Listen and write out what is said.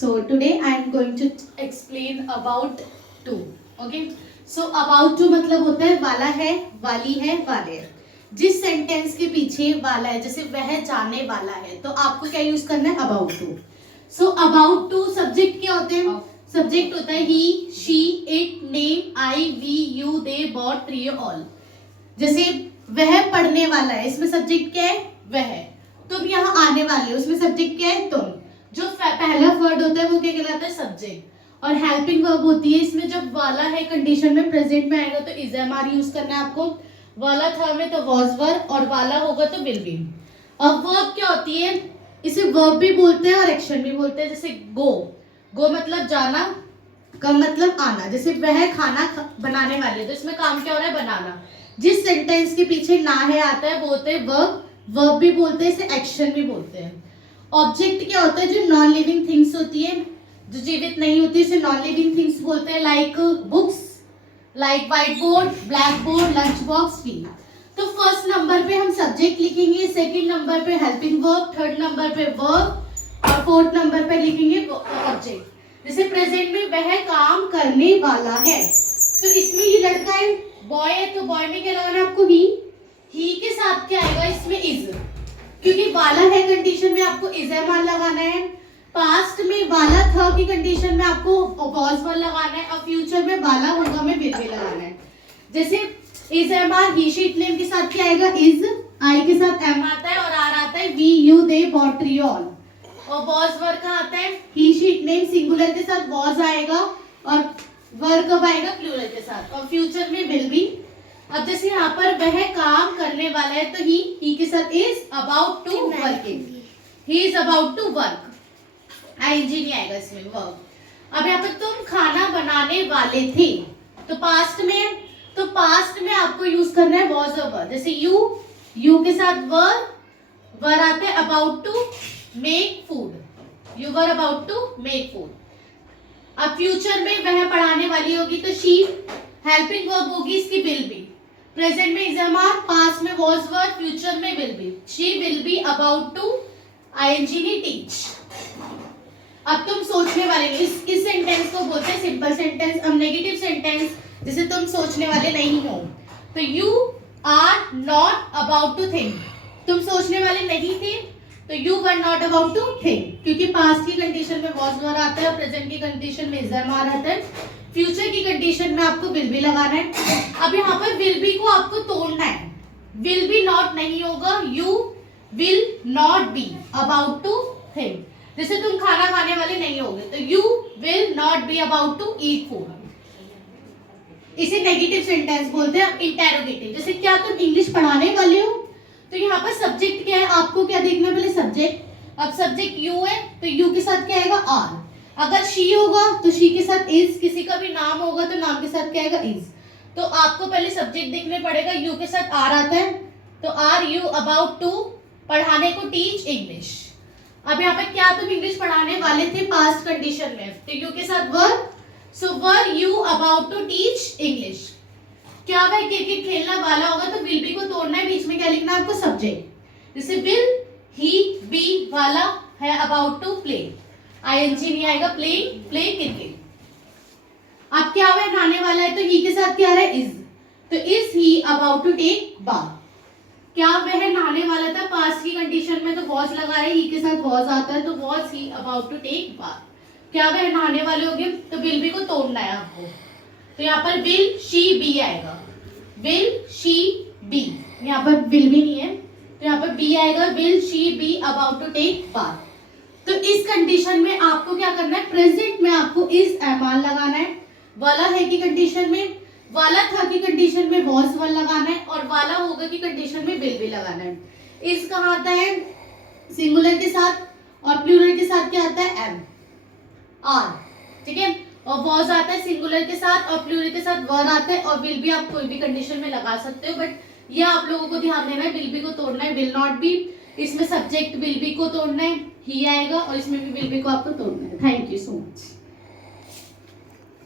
So today I am going to explain about to. Okay. So about to मतलब होता है वाला है, वाली है, वाले है. जिस सेंटेंस के पीछे वाला है, जैसे वह जाने वाला है, तो आपको क्या यूज करना है? About to. So about to subject क्या होते हैं? सब्जेक्ट होता है he, she, it, name, I, we, you, they, both, trio, all. जैसे वह पढ़ने वाला है, इसमें सब्जेक्ट क्या है? वह. तुम यहाँ आने वाले हो, उसमें सब्जेक्ट क्या है? तुम. जो पहला वर्ड होता है वो क्या कहलाता है? सब्जेक्ट. और हेल्पिंग वर्ब होती है, इसमें जब वाला है कंडीशन में प्रेजेंट में आएगा तो इज एम आर यूज करना है आपको. वाला था में तो वॉज वर, और वाला होगा तो विल बी. अब वर्ब क्या होती है? इसे वर्ब भी बोलते हैं और एक्शन भी बोलते हैं. जैसे गो, गो मतलब जाना, का मतलब आना. जैसे वह खाना बनाने वाले, तो इसमें काम क्या हो रहा है? बनाना. जिस सेंटेंस के पीछे ना है आता है वो होते हैं वर्ब. वर्ब भी बोलते हैं, इसे एक्शन भी बोलते हैं. ऑब्जेक्ट क्या होता है? जो नॉन लिविंग थिंग्स होती है, जो जीवित नहीं होती, इसे नॉन लिविंग थिंग्स बोलते हैं. Like books, like white board, black board, lunch box, feel. तो फर्स्ट नंबर पे हम सब्जेक्ट लिखेंगे, सेकंड नंबर पे हेल्पिंग वर्ब, थर्ड नंबर पे वर्ब और फोर्थ नंबर पे लिखेंगे ऑब्जेक्ट. जैसे प्रेजेंट में वह काम करने वाला है, तो इसमें ये लड़का है, बॉय है, तो बॉय में क्या लगाना है आपको? ही के साथ क्या आएगा? इसमें इज, क्योंकि वाला है कंडीशन में आपको इज एम आर लगाना है. पास्ट में वाला था की कंडीशन में आपको वॉज वर लगाना है, और फ्यूचर में वाला होगा में विल बी लगाना है. जैसे is am are he, she, it, name के साथ क्या आएगा? इज. आई के साथ एम आता है, और आर आता है we, you, they, both, trio, all. और वॉज वर का आता है he, she, it, name, singular के साथ वॉज आएगा, और वर कब आएगा? प्लूरल के साथ. और फ्यूचर में विल बी. अब जैसे यहाँ पर वह काम करने वाला है, तो ही के साथ is about to working. He is about to work. ING नहीं आएगा इसमें, वर्ब. अब यहाँ पर तुम खाना बनाने वाले थे, तो पास्ट में, तो पास्ट में आपको यूज करना है वॉज और वर. जैसे यू के साथ वर आते हैं about to make food. You were about to make food. अब फ्यूचर में वह पढ़ाने वाली होगी, तो शी. हेल्पिंग वर्ब होगी इसकी विल बी. प्रेजेंट में इज एम आर, पास्ट में वॉज वर, फ्यूचर में will be. She will be about to ING ने टीच. अब तुम सोचने वाले, इस सेंटेंस को बोलते हैं सिंपल सेंटेंस. अब नेगेटिव सेंटेंस, जैसे तुम सोचने वाले नहीं हो, तो you are not about to think. तुम सोचने वाले नहीं थे, तो you were not about to think, क्योंकि पास्ट की कंडीशन में वॉज वर आता है, प्रेजेंट की कंडीशन में इज एम आर आता है, फ्यूचर की कंडीशन में आपको विल बी लगाना है. अब यहाँ पर विल बी को आपको तोड़ना है. विल बी नॉट नहीं होगा, you will not be about to think. जैसे तुम खाना खाने वाले नहीं होगे, तो you will not be about to eat food. इसे नेगेटिव सेंटेंस बोलते हैं. इंटेरोगेटिव, जैसे क्या तुम इंग्लिश पढ़ाने वाले हो, तो यहाँ पर सब्जेक्ट क्या है? आपको क्या देखना है? पहले सब्जेक्ट. अब सब्जेक्ट यू है, तो यू के साथ क्या आएगा? आर. अगर शी होगा तो शी के साथ इज. किसी का भी नाम होगा तो नाम के साथ क्या आएगा? इज. तो आपको पहले सब्जेक्ट देखने पड़ेगा. यू के साथ आर आता है, तो आर यू अबाउट टू पढ़ाने को टीच इंग्लिश. अब यहाँ पे क्या तुम इंग्लिश पढ़ाने वाले थे पास्ट कंडीशन में, तो यू के साथ were. So were you about to teach English. क्या वह क्रिकेट खेलने वाला होगा, तो विल बी को तोड़ना है, बीच में क्या लिखना है आपको? सब्जेक्ट. जैसे विल ही बी वाला है अबाउट टू प्ले. आईएनजी नहीं आएगा. Play cricket. अब क्या वह नहाने वाला है, तो ही के साथ क्या है? इज. तो is he about to take bath. क्या वह नहाने वाला था पास्ट की कंडीशन में, तो वॉज लगा रहे, ही के साथ वॉज आता है, तो was he about to take bath. क्या वह नहाने वाले होंगे, तो विल बी को तोड़ना है आपको. तो यहाँ पर विल शी बी आएगा. विल शी बी, यहाँ पर विल भी नहीं है, तो यहाँ पर बी आएगा. Will she be about to take bath. तो इस कंडीशन में आपको क्या करना है? प्रेजेंट में आपको इज एम आर लगाना है. वाला है की कंडीशन में, वाला था की कंडीशन में वॉज वर लगाना है, और वाला होगा की कंडीशन में विल बी लगाना है. इज कहाँ आता है? सिंगुलर के साथ, और प्लूरल के साथ क्या आता है? Am are. ठीक है. और वॉज आता है सिंगुलर के साथ, और प्लूरल के साथ वर आता है, और विल बी आप कोई भी कंडीशन में लगा सकते हो, बट ये आप लोगों को ध्यान देना है. विल बी को तोड़ना है, विल नॉट बी. इसमें सब्जेक्ट विल बी को तोड़ना है, ही आएगा, और इसमें भी विल बी को आपको तोड़ना है. Thank you so much.